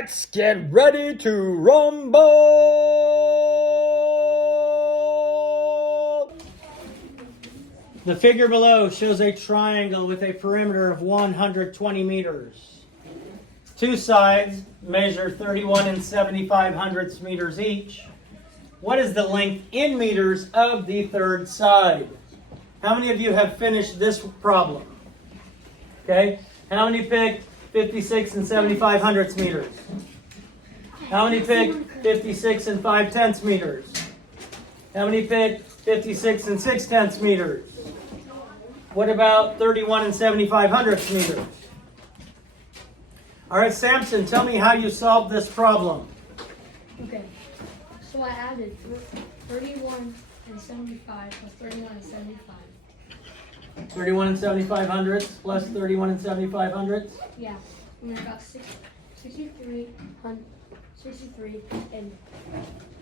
Let's get ready to rumble! The figure below shows a triangle with a perimeter of 120 meters. Two sides measure 31 and 75 meters each. What is the length in meters of the third side? How many of you have finished this problem? Okay. How many picked 56 and 75 meters? How many picked 56 and 5/10 meters? How many picked 56 and 6/10 meters? What about 31 and 75 meters? All right, Samson, tell me how you solved this problem. Okay, so I added 31 and 75 plus 31 and 75. 31 and 75 plus 31 and 75. Yeah, and I got 63 and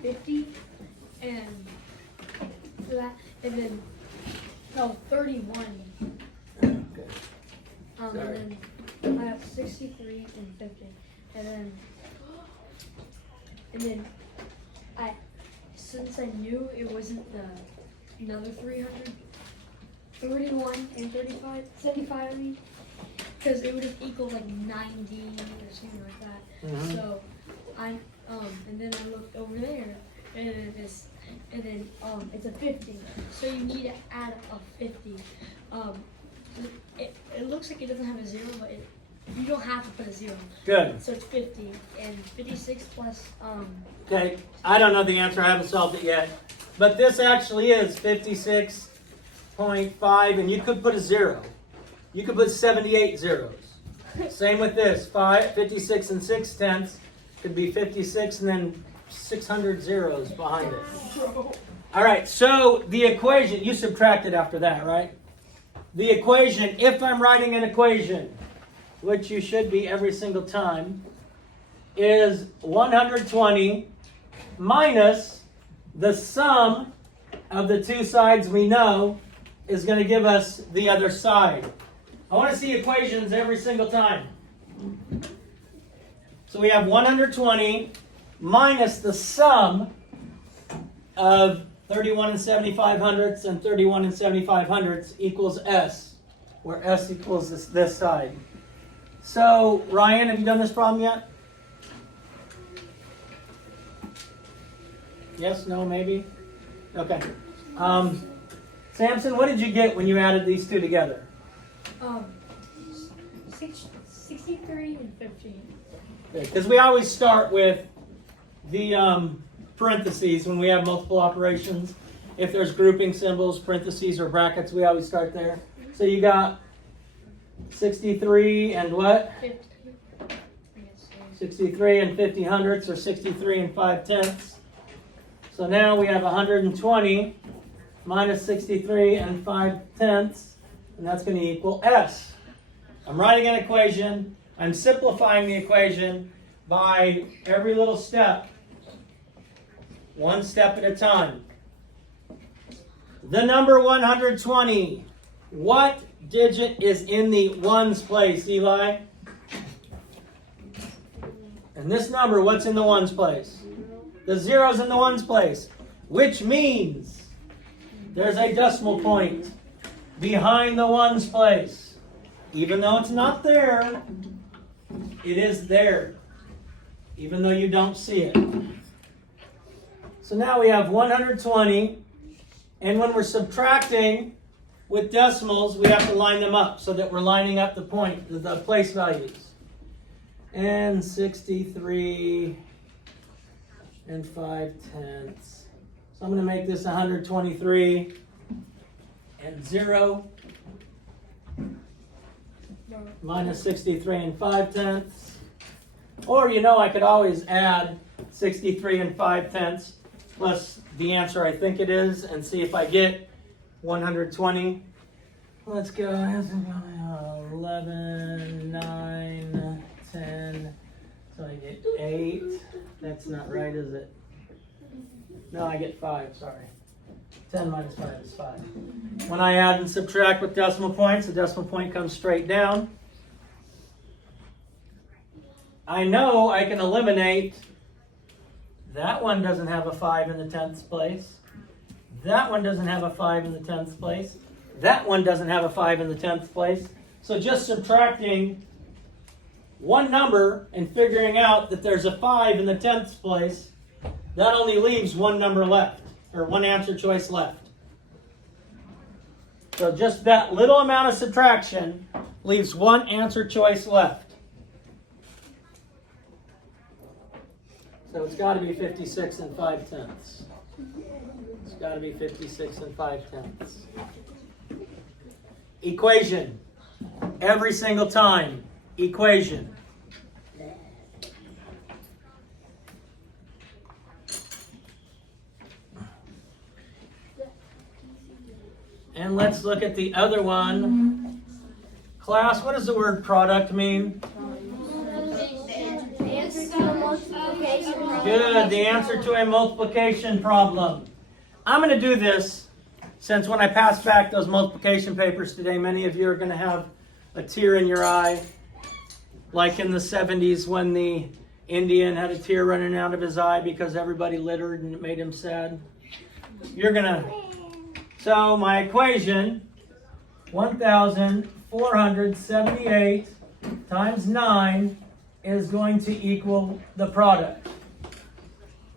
50 and that, and then 31. Okay. And then I have 63 and 50, and then I, since I knew it wasn't another 300. 31 and 75, I mean, because it would have equaled like 90 or something like that. Mm-hmm. So and then I looked over there, and it's a 50. So you need to add a 50. It looks like it doesn't have a zero, but you don't have to put a zero. Good. So it's 50 and 56 plus Okay, I don't know the answer. I haven't solved it yet. But this actually is 56.5, and you could put a zero. You could put 78 zeros. Same with this. 56 and 6/10 could be 56 and then 600 zeros behind it. All right, so the equation, you subtracted after that, right? The equation, if I'm writing an equation, which you should be every single time, is 120 minus the sum of the two sides we know is going to give us the other side. I want to see equations every single time. So we have 120 minus the sum of 31 and 75 and 31 and 75 equals S, where S equals this side. So, Ryan, have you done this problem yet? Yes, no, maybe? Okay. Samson, what did you get when you added these two together? 63 and 50. Because we always start with the parentheses when we have multiple operations. If there's grouping symbols, parentheses, or brackets, we always start there. So you got 63 and what? 50. 63 and 50 hundredths, or 63 and 5/10. So now we have 120 minus 63 and 5/10, and that's going to equal S. I'm writing an equation. I'm simplifying the equation by every little step, one step at a time. The number 120, what digit is in the ones place, Eli? And this number, what's in the ones place? The zero's in the ones place, which means there's a decimal point behind the ones place. Even though it's not there, it is there, even though you don't see it. So now we have 120, and when we're subtracting with decimals, we have to line them up so that we're lining up the place values. And 63 and 5/10. So I'm going to make this 123 and 0 minus 63 and 5/10. Or, I could always add 63 and 5/10 plus the answer I think it is and see if I get 120. Let's go 11, 9, 10. So I get 8. That's not right, is it? No, I get 5, sorry. 10 minus 5 is 5. When I add and subtract with decimal points, the decimal point comes straight down. I know I can eliminate that one doesn't have a 5 in the 10th place. That one doesn't have a 5 in the 10th place. That one doesn't have a 5 in the 10th place. So just subtracting one number and figuring out that there's a 5 in the 10th place, that only leaves one number left, or one answer choice left. So just that little amount of subtraction leaves one answer choice left. So it's got to be 56 and 5/10. It's got to be 56 and 5/10. Equation. Every single time. Equation. And let's look at the other one. Class, what does the word product mean? Good, the answer to a multiplication problem. I'm going to do this since when I pass back those multiplication papers today, many of you are going to have a tear in your eye, like in the 70s when the Indian had a tear running out of his eye because everybody littered and it made him sad. You're going to... So my equation, 1,478 times 9 is going to equal the product.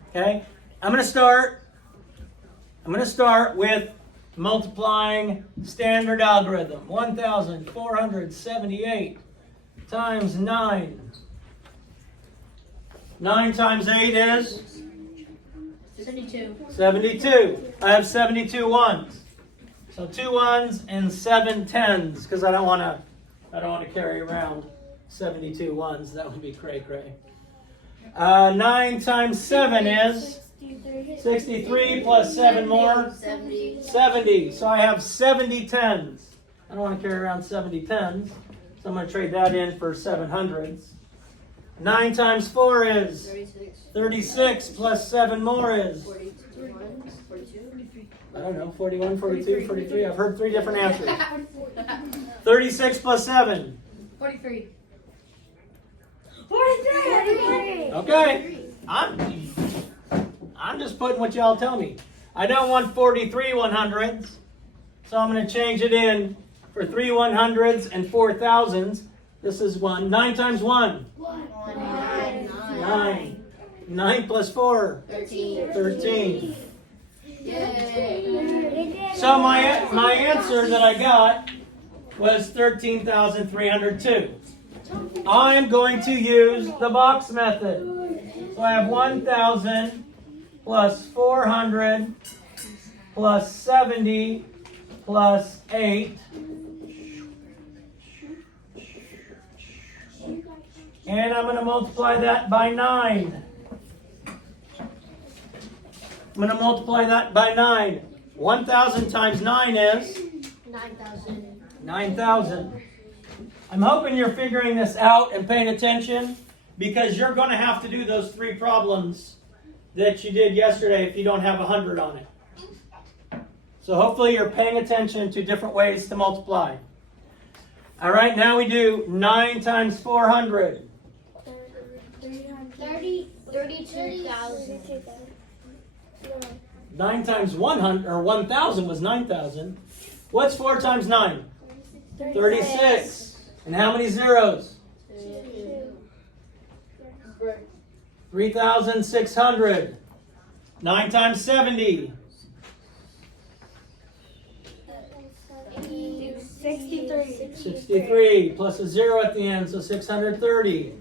Okay? I'm going to start with multiplying standard algorithm. 1,478 times 9. 9 times 8 is? 72. 72. I have 72 ones. So 2 ones and 7 tens, because I don't want to carry around 72 ones. That would be cray. 9 times 7 is 63 plus 7 more? 70. So I have 70 tens. I don't want to carry around 70 tens. So I'm going to trade that in for 700s. 9 times 4 is 36 plus 7 more is? I don't know, 41, 42, 43. I've heard 3 different answers. 36 plus 7. 43. 43. Okay. I'm just putting what y'all tell me. I don't want 43 100s, so I'm going to change it in for 3 100s and 4 thousands. This is 1. 9 times 1? 9. 9 plus 4? 13. Yay. So my answer that I got was 13,302. I'm going to use the box method. So I have 1,000 plus 400 plus 70 plus 8. And I'm going to multiply that by 9. I'm going to multiply that by 9. 1,000 times 9 is? 9,000. 9,000. I'm hoping you're figuring this out and paying attention, because you're going to have to do those 3 problems that you did yesterday if you don't have 100 on it. So hopefully you're paying attention to different ways to multiply. All right, now we do 9 times 400. 32,000. 9 times 100, or 1,000 was 9,000. What's 4 times 9? 36. And how many zeros? 3,600. 9 times 70. 63. Plus a 0 at the end, so 630.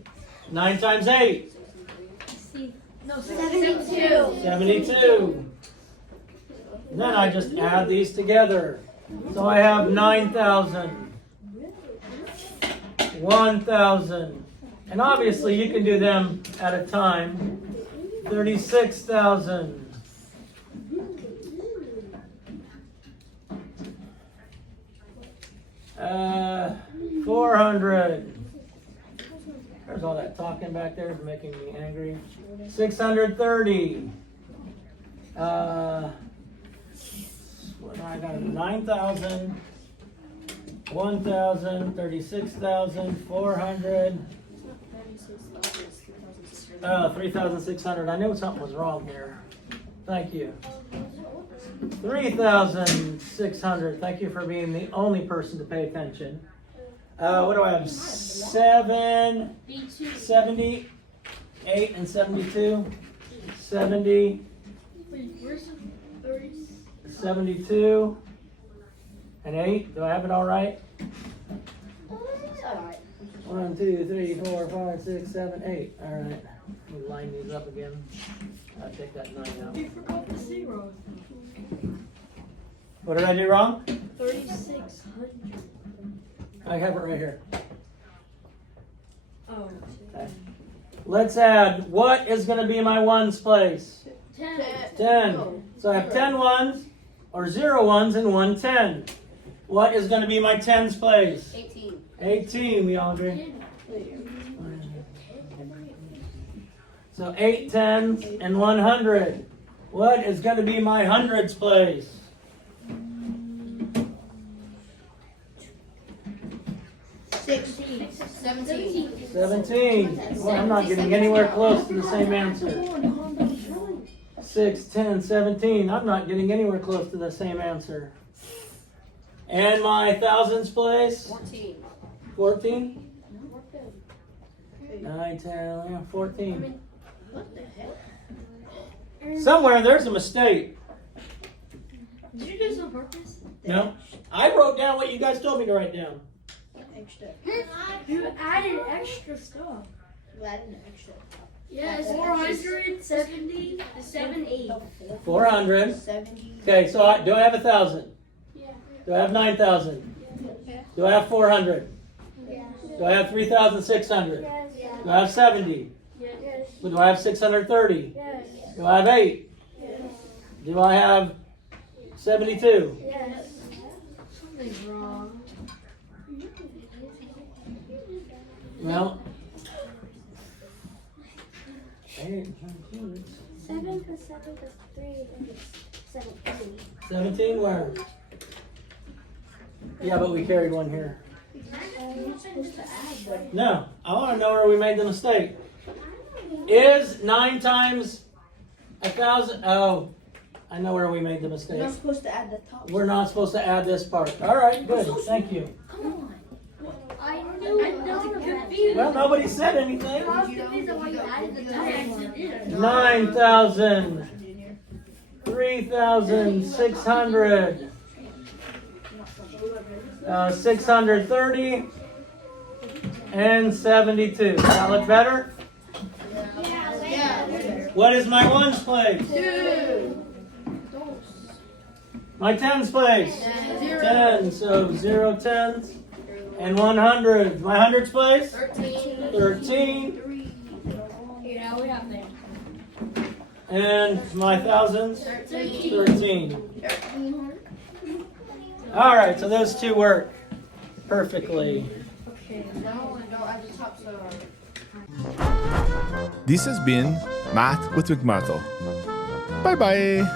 9 times 8. 72. 72. And then I just add these together. So I have 9,000. 1,000. And obviously you can do them at a time. 36,000. 400. There's all that talking back there making me angry. 630. I got 9,000. 1,000, 36,000, 400, 3,600. I knew something was wrong here. Thank you. 3,600. Thank you for being the only person to pay attention. What do I have? 78 and 72. 70, Wait, where's the 30? 72, and 8. Do I have it all right? 1, 2, 3, 4, 5, 6, 7, 8. All right. Let me line these up again. I'll take that 9 out. You forgot the zeros. What did I do wrong? 3,600. I have it right here. Oh. Okay. Let's add. What is going to be my ones place? 10. 10. So I have 10 ones, or 0 ones, and 1 10. What is going to be my tens place? 18. 18. We all agree. So 8 tens and 100. What is going to be my hundreds place? 16. 17. 17. Well, I'm not getting anywhere close to the same answer. 6, 10, 17. I'm not getting anywhere close to the same answer. And my thousands place? 14. 14? 9, 10, 11, 14. What the heck? Somewhere there's a mistake. Did you do this on purpose? No. I wrote down what you guys told me to write down. Extra. You added extra stuff. You added an extra. Yes, 470, 78. 400. 70. Okay, so do I have 1,000? Yeah. Do I have 9,000? Do I have 400? Yeah. Do I have 3,600? Yes. Do I have 70? Yes. Do I have 630? Yes. Do I have 8? Yes. Do I have 72? Yes. Something's wrong. Well, 7 plus 7 plus 3 is 17. 17 where? Yeah, but we carried one here. You're supposed to add. No, I want to know where we made the mistake. Is 9 times 1,000? Oh, I know where we made the You're mistake. not supposed to add the top. We're not supposed to add this part. All right, good. Thank you. Come on. I knew I was confused. Well, nobody said anything. I was confused on why you added the time. 9,000, 3,600, 630, and 72. Does that look better? Yeah. What is my ones place? 2. My tens place? 0. 10. So 0 tens and 100. My hundreds place? 13. 13. Yeah, we have that. And my thousands? 13. 13. All right, so those two work perfectly. Okay. No, don't add the top so. This has been Math with McMurtle. Bye bye.